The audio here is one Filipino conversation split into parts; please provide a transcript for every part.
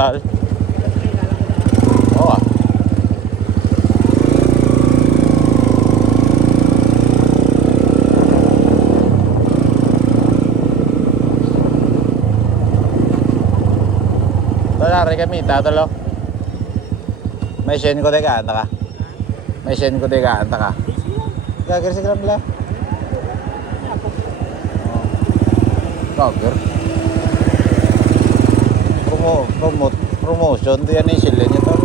dahil. Oo ah. Lari kami, tatalo. May sen ko teka, anta ka. May sen ko teka, anta ka. Gagir si gram lang. Gagir. Promotion, diyan ni sila niya to.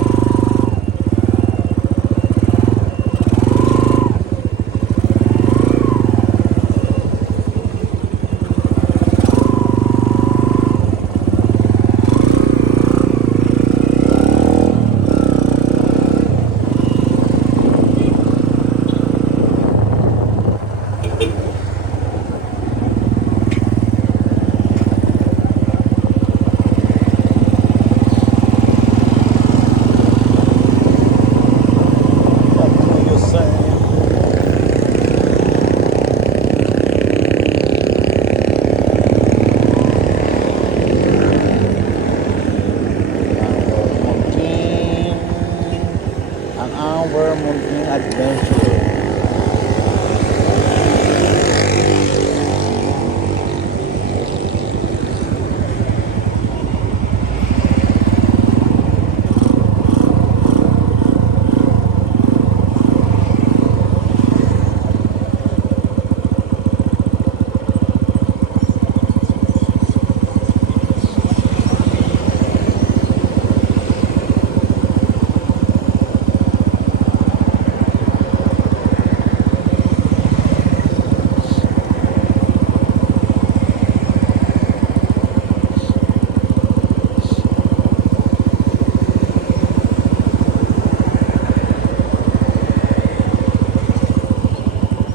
Munting adventure.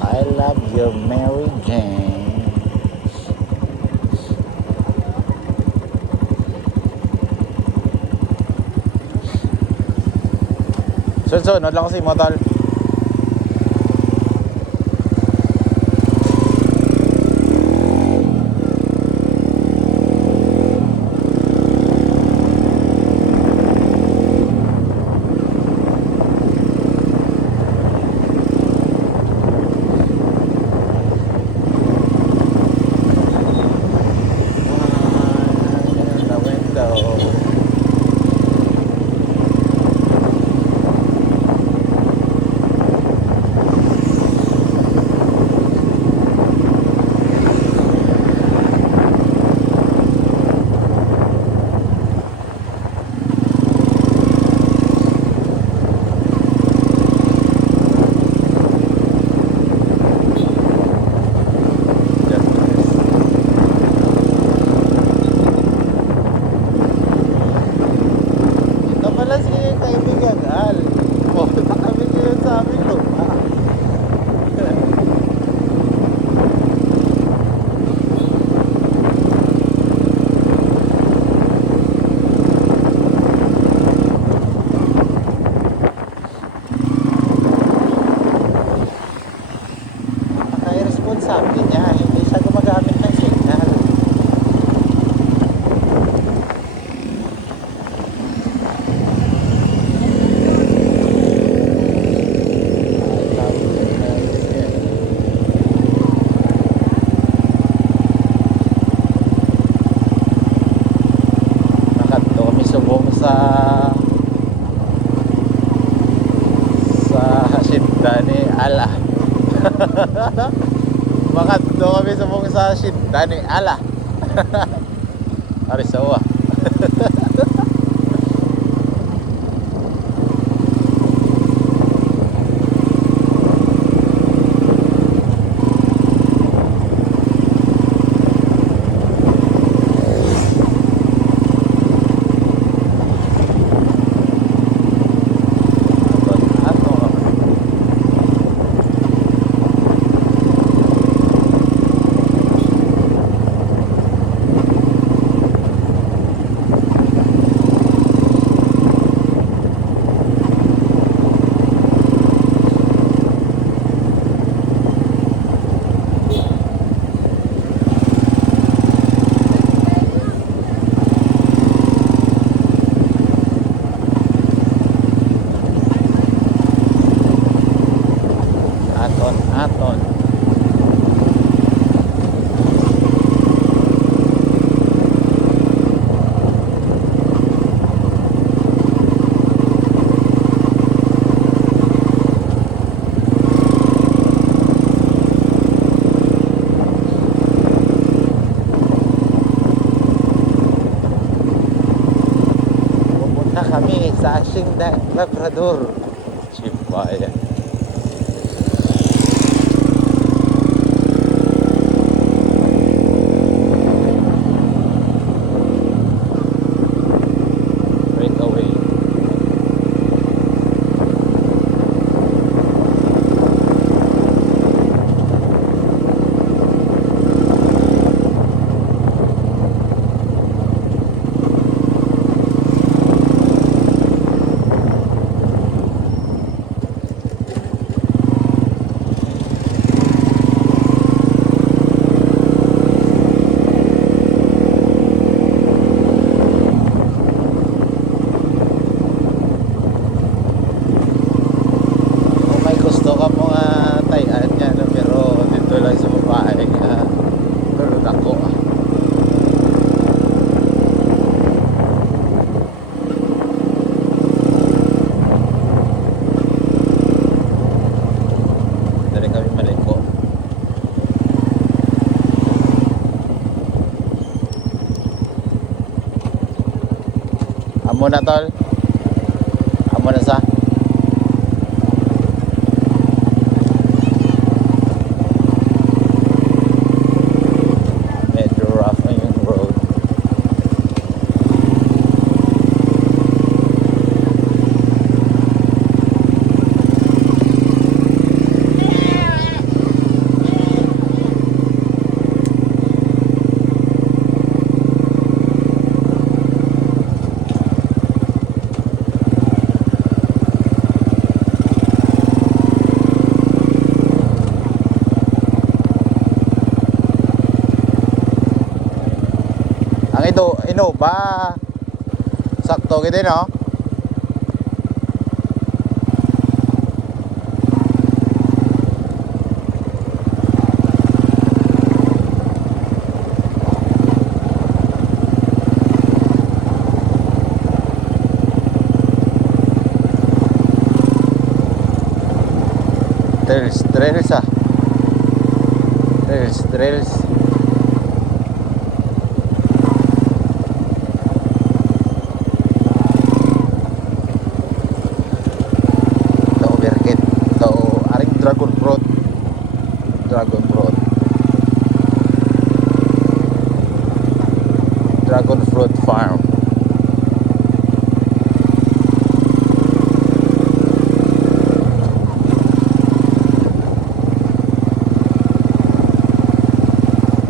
I love you, Mary Jane. Sunod lang kasi motor. Sabi niya, hindi siya gumagamit ng signal. Nakadto kami subong sa Sinda ni Ala. Makadto kami subong sa Sinda ni Ala. Arisawa. aton. Pupunta kami sa Hacienda Labrador. Chibaya. Right away. Kung may gusto ka mga tayan niya, no? Pero dito lang sa babae, tulad ako. Dali kami maliko. Amo na tol. Amo na sa. Medyo rough na yung road. Ang ito, Innova. Sakto kita, no? Trails ah. Trails. Ito overkit. Ito aring dragon fruit. Dragon fruit farm.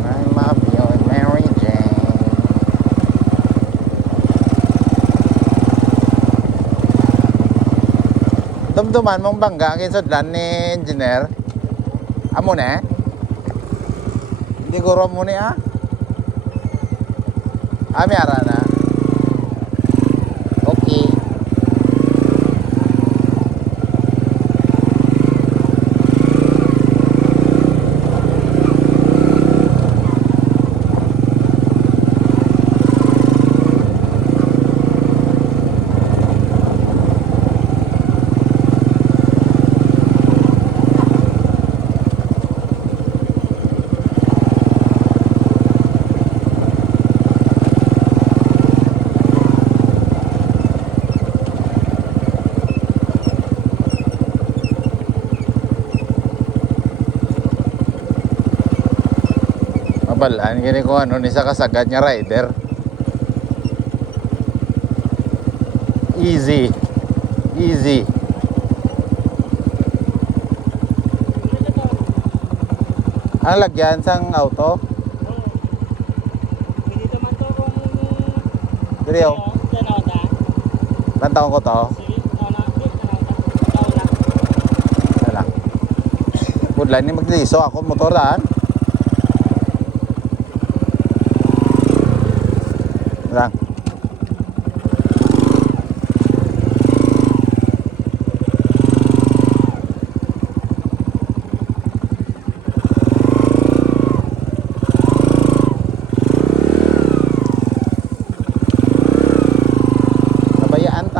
I love you, Mary Jane. Dumduman mong bangga ang isodlan ni engineer. Amo na? Hindi ko mo ni ah. Ami ara na. Okay. Mabalaan gini ko ano ni sa kasagad niya rider. Easy. Ang lagyan sang auto? Dito man to kung Diriyo. Lanota. Lantaon ko to. Wala. Pudlan ni magliso ako motor daan. Lang.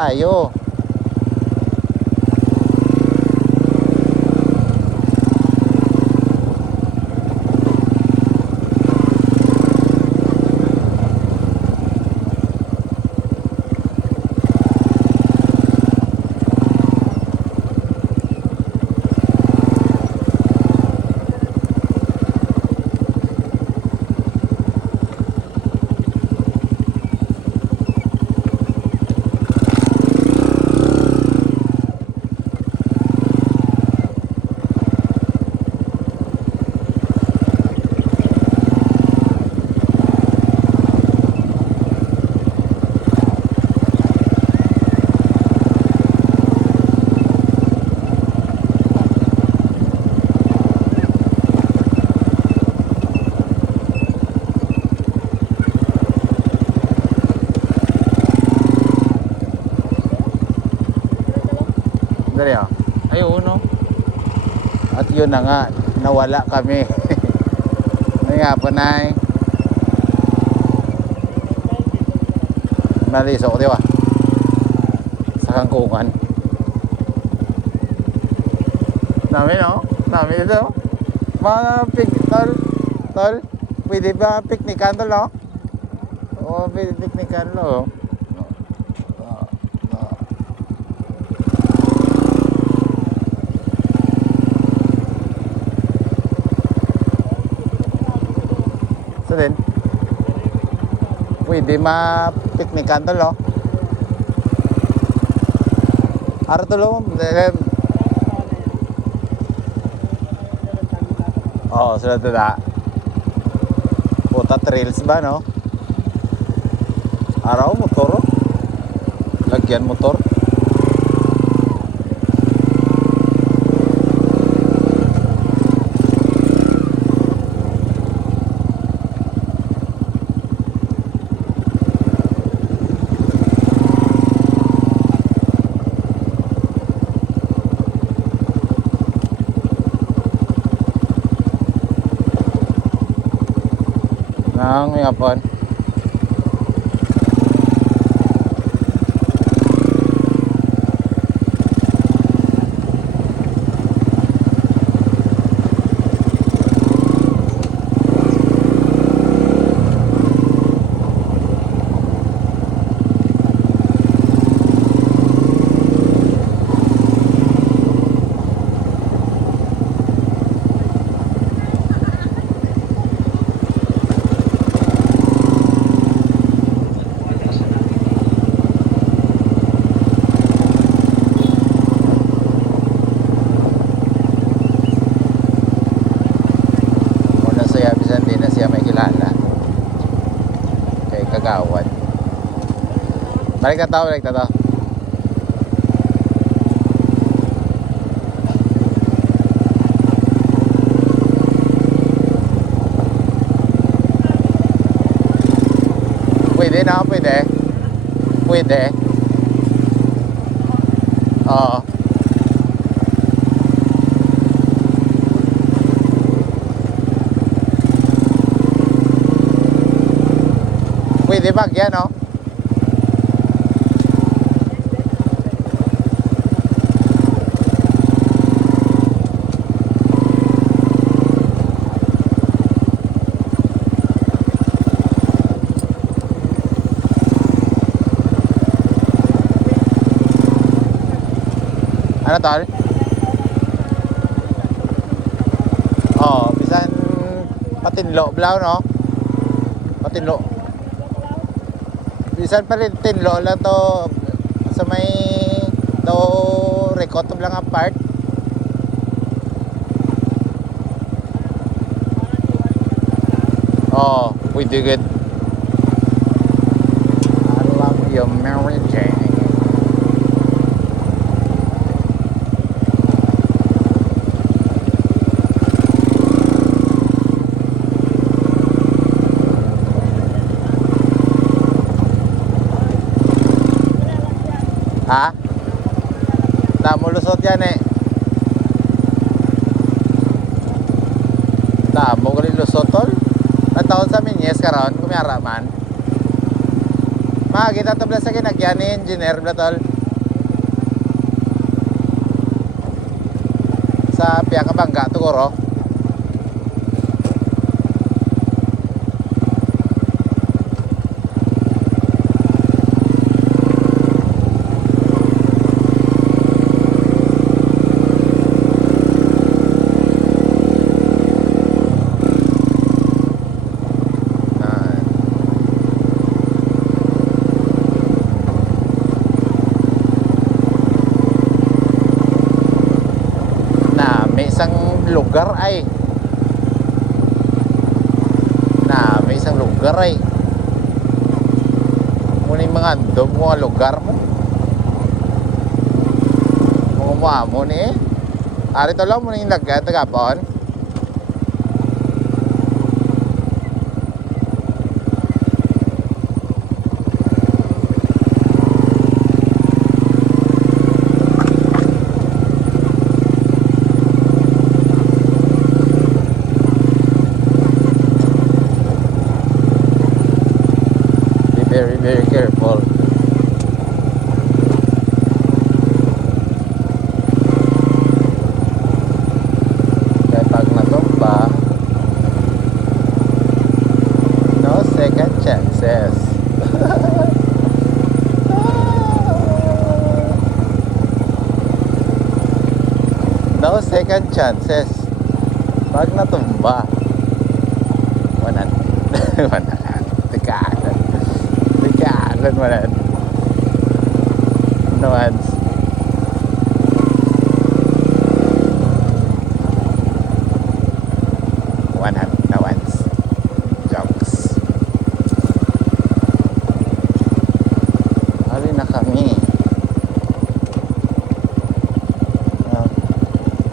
tayo. Dali ah. Ay, uno. At yun na nga, nawala kami. Ay nga po, Nay. Naliso ko, di ba? Sa kangkungan. Dami, no? Dami dito. Mga tol, pwede ba piknikan, tol, no? Oo, pwede piknikan, no? So din, pwede ma-piknikan tol, no? Ara tol, oh. Oo, sila tula. Puta trails ba, no? Araw, motor, oh. Lagyan motor. Nang yapon. Hindi na siya may kilala kay Kagawad. Balik na tao. Pwede na, pwede. Oo. Pwede bagyan, no? Ano tol? Oh, bisan patinlo blaw, no? Patinlo. Bisan pa rin tinlo lang to sa may to rekot lang ang part. Oh, pwede good. I love you, Mary Jane. Ha? Damo lusot yan eh. Damo ko rin lusot tol. Nataon sa Minyes karon kumiyara man. Makakita to bla sa ginagyan ni engineer bla tol. Sa piya ka bangga tuguro. May isang lugar ay may isang lugar ay muna yung mga andog mga lugar mo mga mo ni ari to lang muna yung tagapon very careful. Kaya pag natumba, no second chances. No second chances. Pag natumba, wanan. Wanan. Tekanan. Tekanan wanan. No hands. Wanan. No hands. Jokes. Hali na kami.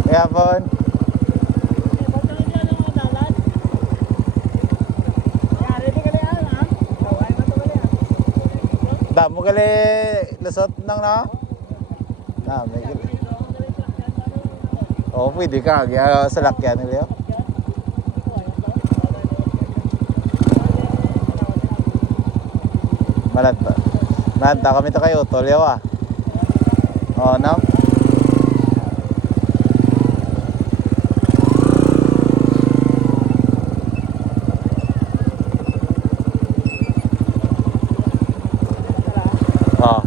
Kaya Bon. Damo gali lusot nang na. Dami gali. Oh, pwede ka kaya sa lakyan nila. Malanta. Malanta kami to kayo tol yawa. Oh, nam. Oh.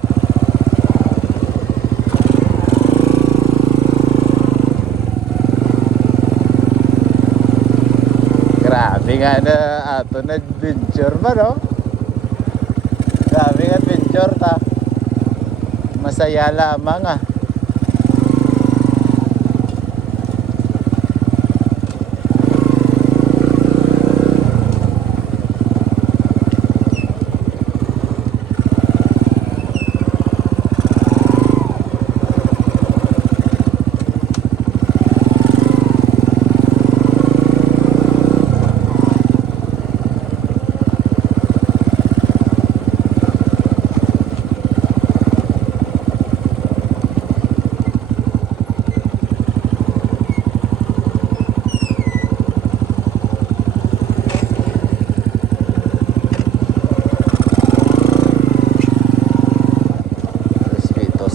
Grabe nga na ato na adventure ba no? Grabe nga adventure ta. Masaya lamang ah.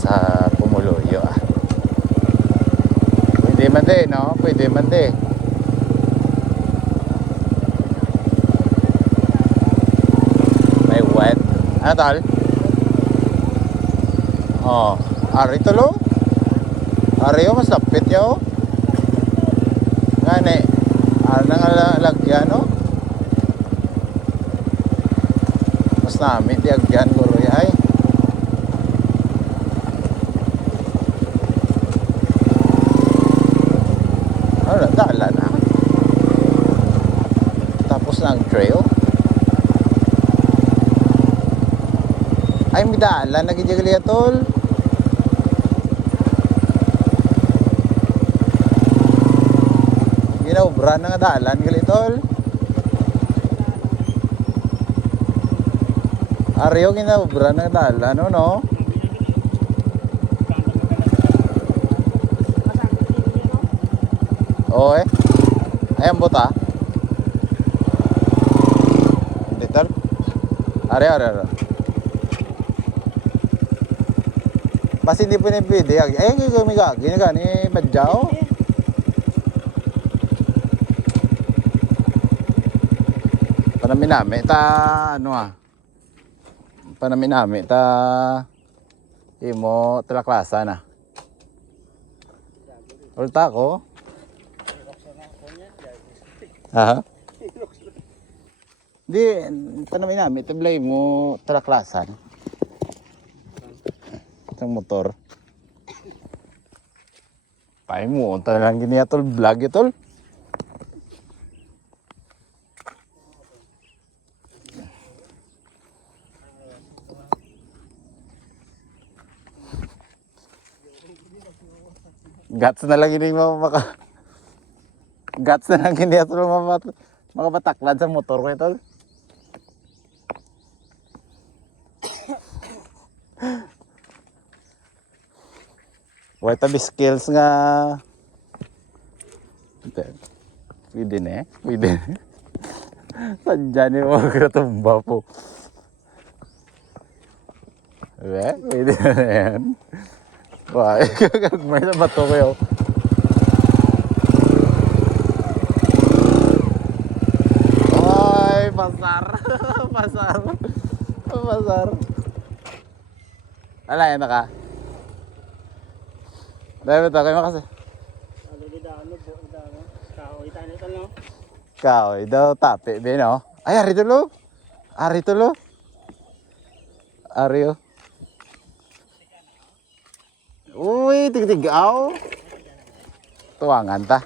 Sa Pumuluyo ah. Pwede man din, no? Pwede man din. May wet. Ano tal? Oh, ari tulo. Ari yo mas lapit yo. Ngani. Nang lagyan no? Mas namin di agyan guro ay. Dala na. Tapos na ang trail. Ay, may dala. Nagijagali atol. Ginaubra na nga dalan. Gali tol. Ariyo ginaubra na nga dalan. No, no? Oo eh. Ayan buta. Hindi tol. Are. Mas hindi po na pwede. Ay, gini gani, badyaw. Panaminami, ta, ano panaminami, ta, imo, talaklasa na. Ulta ko. Ha? Di, panaminami, tablay mo, talaklasan. Isang motor. Pay mo, talagang giniya tol, vlog tol. Guts na lang ini Guts na lang giniya tol, makabataklad sa motor ko tol. Wala tabi skills nga. Pwede na eh. Pwede na. Sadya ni mo katumba po. Pwede na yan. Wah, kagagmay sa bato ko yun. Ay, pasar. Pasar. Pasar. Alayan na ka? Dahil ito, kayo makasi. Kahoy daw, tape, be, no? Ay, ari tulo. Ari tulo. Ari, oh. Uy, tig-tigaw. Tuwangan ta.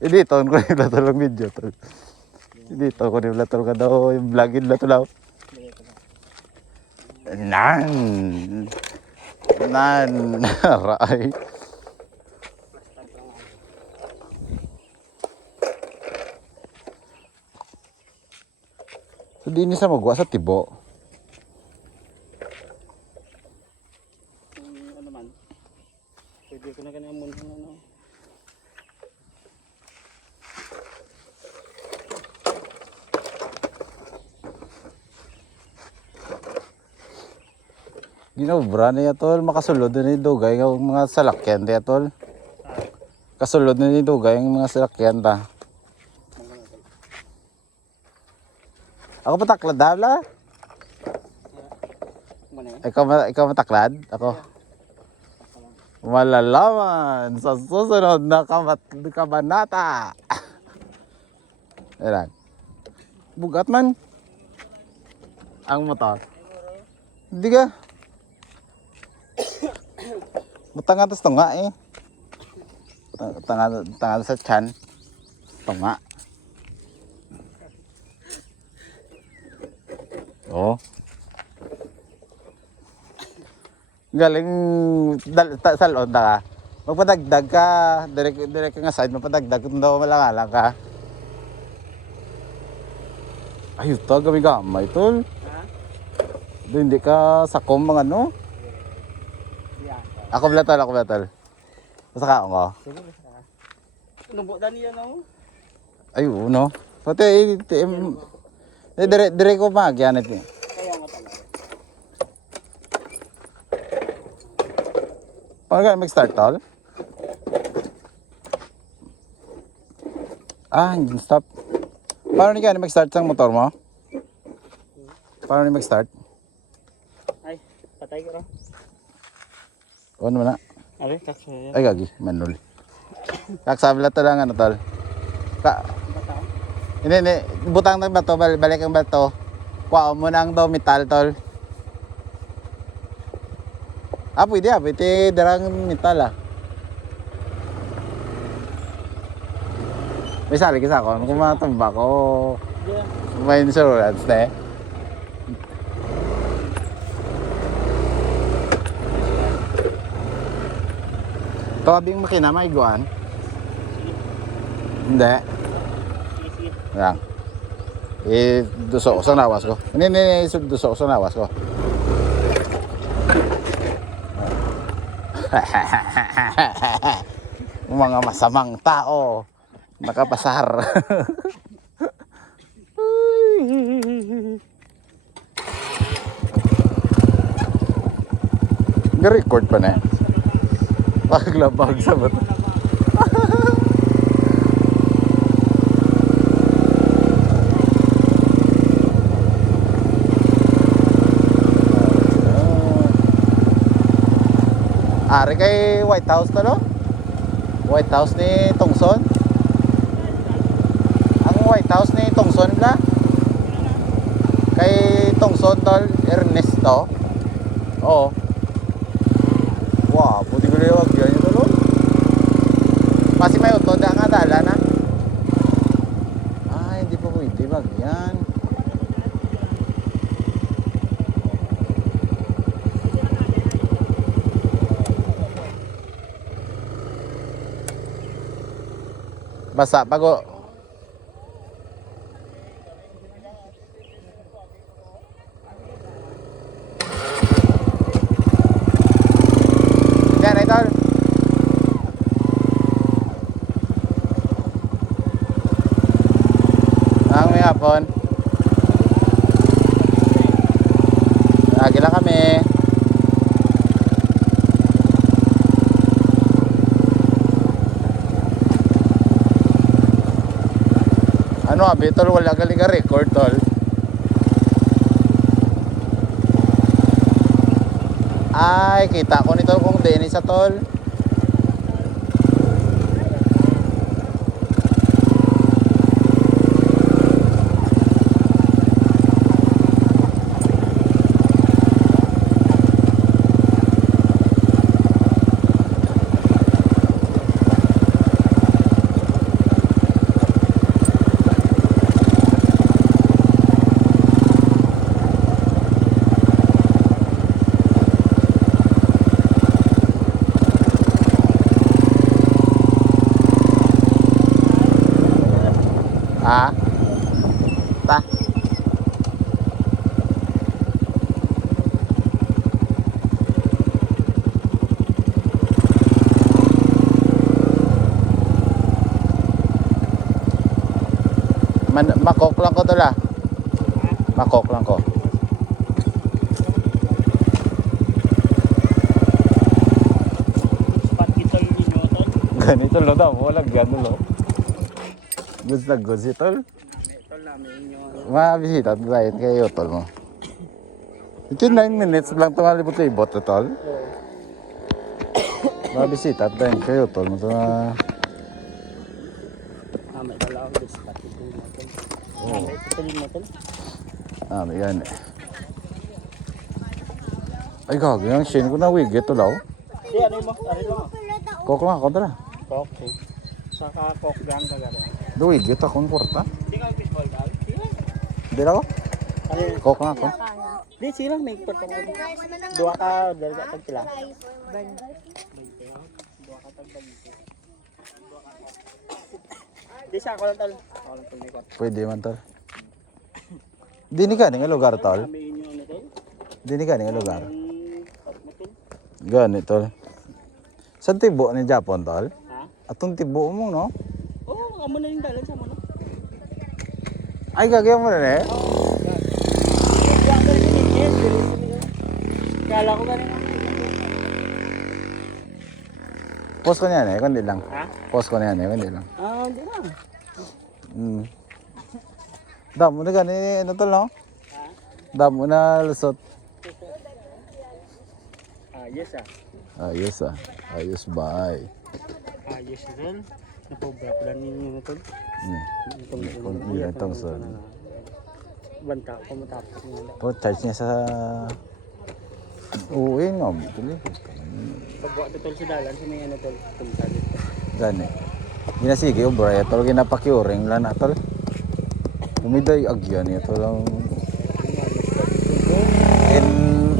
Dito ko yung latulong video tol. Dito ko yung latulong ka daw yung vlogin latulaw. Nan. Aray. So di ni sa magwa sa tibo. Ano man? Pwede ko na ganyan muna ano. Ginobra niya tol, makasulod na ni Dugay ang mga salakyan niya tol. Kasulod na ni Dugay ang mga salakyan ta. Ako mataklad dala. Ikaw mataklad? Ako. Malalaman sa susunod na kabanata. Ayan. Bugat man. Ang motor. Hindi ka. Tanga tas tunga eh. Tanga sa chan. Tunga. Oh. Galing salon ka. Magpadagdag ka, direct nga side magpadagdag kung daw malangalang ka. Ayun to, gamay tol. Ha? Hindi ka sakom mga ano. Ako blatal. Basta ka ako. Sige, basta. Nubo dan niya no? Ayun no. Pati dire ko magyan ito. Kaya nga pala. Paano ka mag-start tol? Engine stop. Paano ni ka mag-start sa motor mo? Paano ni mag-start? Ay, patay ko ro. Ano na? Ari, kaksa. Ay gagi, manul. Kaksabi lang lang ano tol. Hindi, butang ng bato, balik ang bato. Kuha mo na ang daw metal tol. Pwede darang metal ah. May sali kasi ako, kung matamba ko, may insurance na eh. Tawabing makina, may iguan? Hindi. Yan. Dusok sa nawas ko. Hindi, dusok sa nawas ko. Mga masamang tao nakapasar. Nag-record pa na eh. Paglabag sa bato. Ari kay White House to, no? White House ni Tongson. Ang White House ni Tongson la. Kay Tongson tol Ernesto. Oo. Wow, buti ko liwag yan ito, no? Kasi may uto da nga dala na. Ay, hindi pa pwede bagyan. Basa pag o. Yan, idol. Ang may hapon. Lagi lang kami. Ano abi, tol, wala galing ka record, tol. Ay, kita ko nito kung Dennis sa tol. Ah. Ta. Makok lang ko to la. Makok lang ko. Spot ito yung inyo, tol. Ganito lo daw, wala gano lo. Goods na goods ito. Tol namin inyo. Mga bisita, tayo kayo tol mo. Ito 9 minutes lang tumalibot-libot ito tol. Mga bisita, tayo kayo tol mo. May tala ako sa spot ito yung tol. May ito yung tol. May yan eh. Ay gagawin, yung shin ko na wig ito law. Di, ano mo? Ano mo? Kok lang ako dala. Kok, eh. Saka kok lang kagara. Duwig ito akong porta. Di ka baseball ka? Hindi na ako. Ano yun? Kok lang ako. Di, sila may ikot ako. Dua ka, dalaga tag pila. Dua ka tag bagito. Di, sa ako lang tol. Ako lang tol may ikot. Pwede man tol. Dini ka nga lugar tol. Kami inyo ano tol? Dini ka nga lugar. Ang top mo tol. Gani tol. Sa tibo ni Japon tol. Ha? Atong tibo mo no. Oo, amo na yung dalan sa mo no? Ay gagawin mo na eh. Kala ko ganun. Post ko niyan eh, kundi lang. Ha? Post ko niyan eh, kundi lang. Ah, hindi na. Damo na gani, ano tol no? Ha? Damo na lusot. Yes ah. Ayos ah. Ayos bye. Yes rin. Napobra pala ninyo tol. Itong son. Banta ko matapos nila. Po, charge niya sa... Uwi nga, tuloy. Pagbuhat tol sa dalan, sa may ano tol, punta dito. Gani. Ginasige, obra, tol, ginapakiuring lang na, tol. Kumiday, agyan, ito lang. And,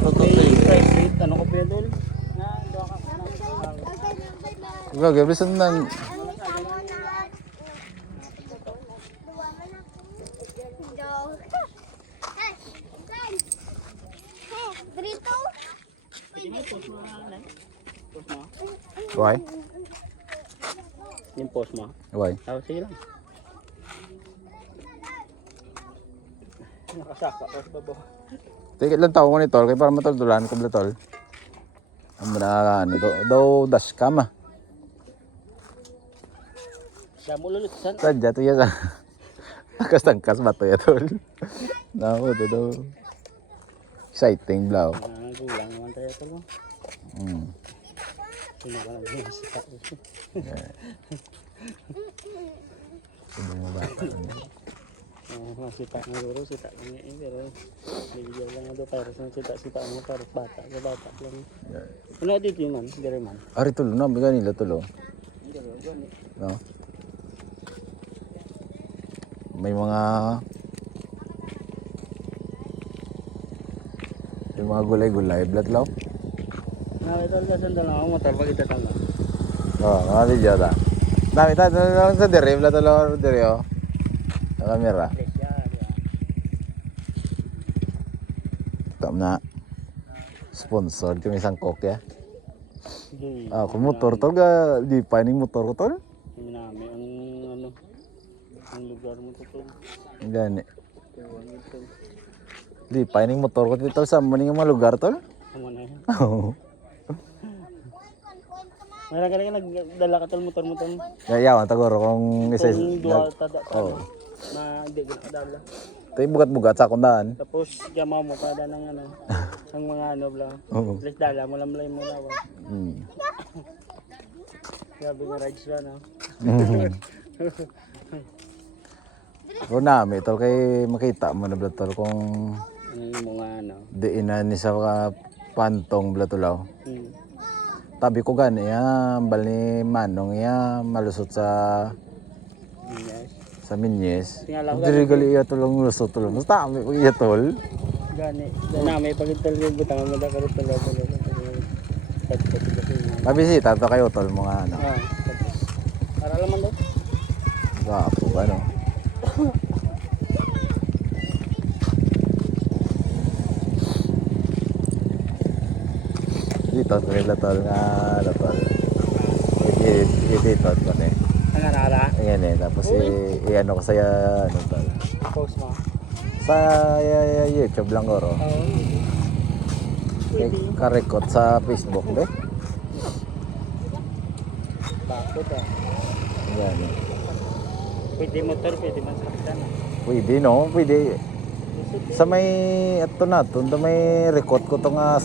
Okay, price rate, ano ko pa yun tol? Na, doa ka na. gagawin, bisan na, why? Yung post mo? Why? Oh, sige lang. Nakasaka ko sa babo. Tigit lang tao ko ni tol, kaya para matuldulan ko tol. Ang mga ano daw dashcam ah. Damo lulut san. Sadya to yan sa tangkas ba to ya tol. Nako to daw. Exciting blaw. Gulang naman tayo tol. Sino ba nang sita? Sino mo ba? Sita na guro, sita kami pero bigyan lang do para sa sita mo para bata, sa bata lang. Ano dito man, dire man. Ari tol na biga nila tol. No. May mga gulay-gulay blat law. Ito lang sandal ako motor pag itatang na. Ano dyan dami tayo sa dire blat law dire oh. Sa kamera. Na sponsor kami isang kokya. Kung motor tol ga di pa ning motor ko tol. Nami ang ano ang lugar mo tol. Gani. Di pa ning motor ko tol sa maning mga lugar tol. Amo na yan. Oo. Meron ka nagdala ka tol motor mo tol. Yayawan tagoro kung isa. Dual tada Oo. na hindi ginadala. Tayo bugat-bugat sa kundaan. Tapos gamaw mo kada ng ano ang mga ano bla. Oo. Let's dala mo lamlay mo na. Sabi nga rides ba no? Kung nami tol kay makita mo na bla tol kung Ano yung mga ano. diin na ni sa pantong bla tulaw. Tabi ko gani ya bali manong ya malusot sa Yes. sa Minyes. Tingala ko Diri gali iya tulong lusot tulong. Basta kami ko iya tol. Gani. Na may pagital yung butang mo da karon tol. Mabisita to kayo tol mga ano. Para laman daw. Gapo ano. Dito nila tol nga ano tol. Dito tol eh. Ang arara. Ayan eh, tapos i-ano ko sa ano tol. Post mo. Sa YouTube lang goro. Oo. Pwede. Karekot sa Facebook be. Bakit ah? Ayan. Pwede motor, pwede man saktan. Pwede no, pwede. Sa may ato na to, may record ko to nga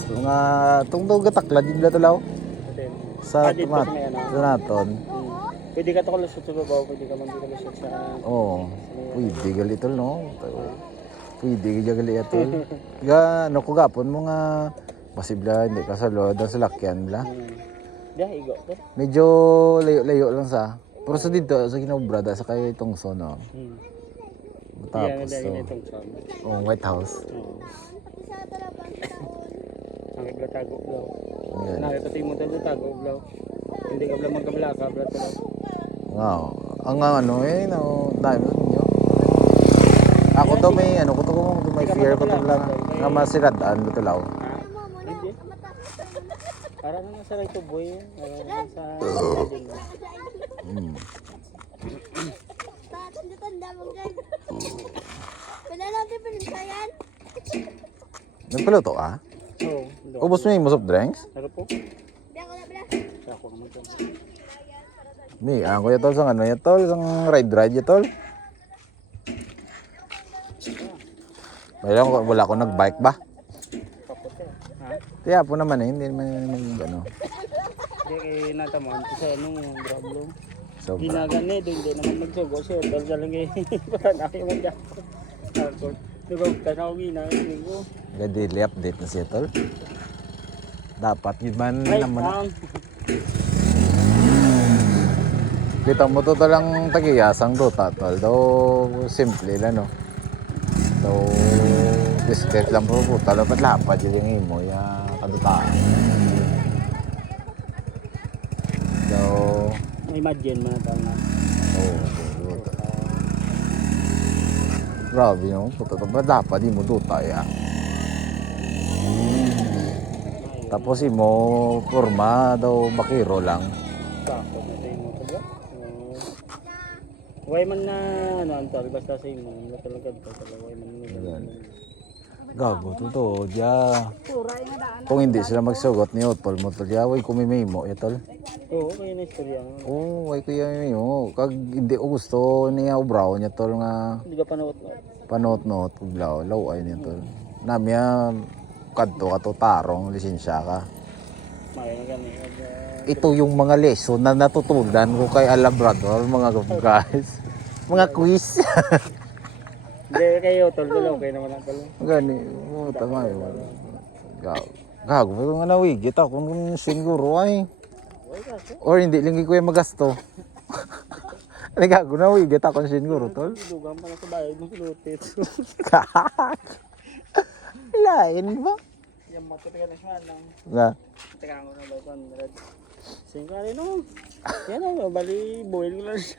tong gatakla di bla tulaw. Sa dito tomat. sa may ano. Sa naton. Pwede ka to kalusot sa babaw, pwede ka man di kalusot sa... Oo. Pwede gali tol no. Pwede gali tol. Ga ano ko gapon mo nga pasibla hindi ka sa load sa lakyan bla. Diya, igo to. Medyo layo-layo lang sa. Pero sa dito sa Ginobrada sa kay Tongso no. Tapos White House. Ang ibla tago blaw. Yan. Nakipati mo tago tago blaw. Hindi ka bla magkablaka bla to. Wow. Ang ano eh no, dami niyo. Ako to may ano ko to may fear ko to lang nga masiradaan ko to law. Hindi. Para na sa rito boy. Sa Tanda mo guys. Wala natin pinagsayan. Nagpaluto ka? Oo. Ubos mo yung soft drinks? Ano po? Hindi ako na pala. Ako naman to. May ako ya tol sang ano ya tol sang ride ya tol. Wala ko nag-bike ba? Kapote. Ha? Kaya po naman eh, hindi naman ano. Hindi kay nataman ko sa anong problem. Sobra. Ginagani doon hindi naman magsugo siya. Dahil sa lang para na kayo mag-jackpot. Tapos, nagawag ka na ako ginagani ko. Daily update na siya tol. Dapat yun man Ay, naman. Kita mo to talang tagiyasang do tol. Do simple lang no. Do discreet lang po po. Talo pat lapad yung mo ya kadutaan. So Imagine mo na tao na. oh, grabe no. Puto to ba dapat di mo duta ya. Tapos imo forma daw bakiro lang. Bakit na tayo mo talaga? Way man na ano ang tawag basta sa imo. Ano talaga ito? Way man na. Gago, totoo. Diya. Kung hindi sila magsugot ni Otol mo, tol. Diya, way kumimimo, ya, tol. Oo, kaya na istorya. Oo, way kumimimo. Kag hindi ko gusto niya ubraw niya, tol, nga Hindi ka panood na. panot-not, kublaw, law, ay niya, tol. Namya, kadto ka to, tarong, lisensya ka. Maya na kami. Ito yung mga lesson na natutunan ko kay Alabrador, mga guys. Mga quiz. Hindi, kayo, tol, dalaw. Kayo naman ang tol. Gani, tama yun. Gago, ito nga nawigit ako kung siguro ay. Or hindi lang ko yung magasto. Ay, gago, nawigit ako siguro, tol. Dugang pa na sa bayad mo sinutit. Lain ba? Yung matutugan na siya lang. Nga. Teka ko na ba 100. Singka rin no. Yan o, bali, boil ko lang siya.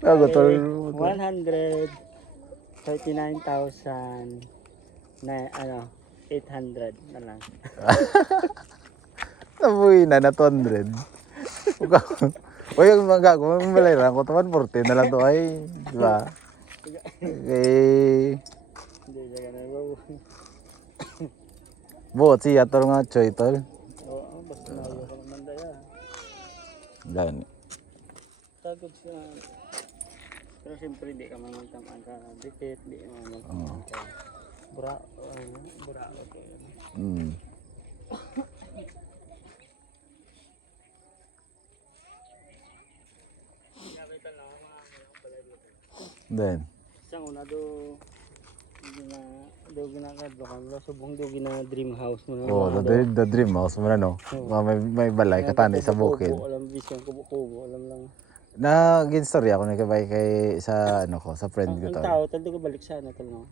Gago, tol. 139,000 na ano, 800 na lang. Nabuhay na 200. O yung mga gago, malayran ko, 140 na lang to ay. Diba? Okay. Hindi siya ganun. Buot siya, tol nga, choy, tol. Oo, basta nayo ka naman daya. Gani. Tagod siya. Pero siyempre di ka mamagtamaan ka dikit, di ka mamagtamaan ka. Bura, kayo. Then. Isang una do ginakadlokan lo subong do gina dream house mo na. Oh, the dream house mo na, no? May balay katani sa bukid. Alam vision kubo, alam lang. Na ginstorya ako nakabay kay sa ano ko, sa friend ko Ang to. tao taldo ko balik sana tol no.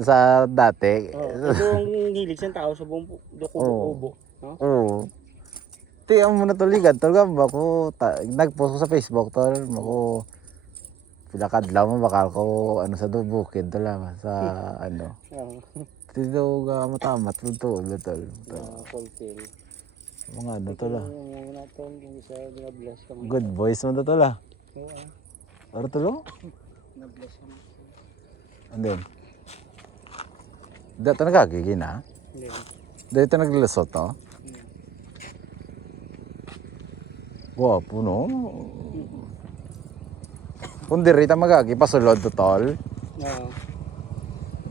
Sa dati. Yung hilig sa tao subong do kubo, no? Oo. Ti ang muna to ligad tol gamba ko nagpost ko sa Facebook tol mako pila kadlaw mo bakal ko ano sa bukid tol sa ano. Oo. Tito ga matamat tol tol. Fulfill. Mga ano tol. Yung mga tol yung isa na-bless ka mo. Good boys mo tol. Oo. Ano tol? Na-bless ka mo. And then. Dito nagagigin na. Hindi. Dito naglusot to. Wapo no. Kung diri ta magagi pasulod to tol. Oo.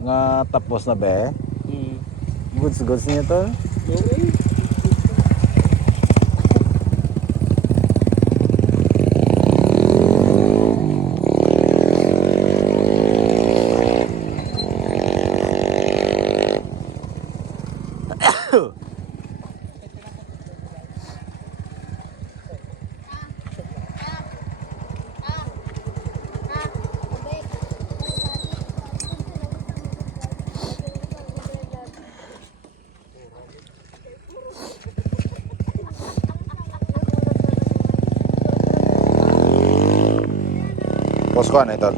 Nga tapos na be. Hmm. Goods niya tol. Okay. Posko na ito.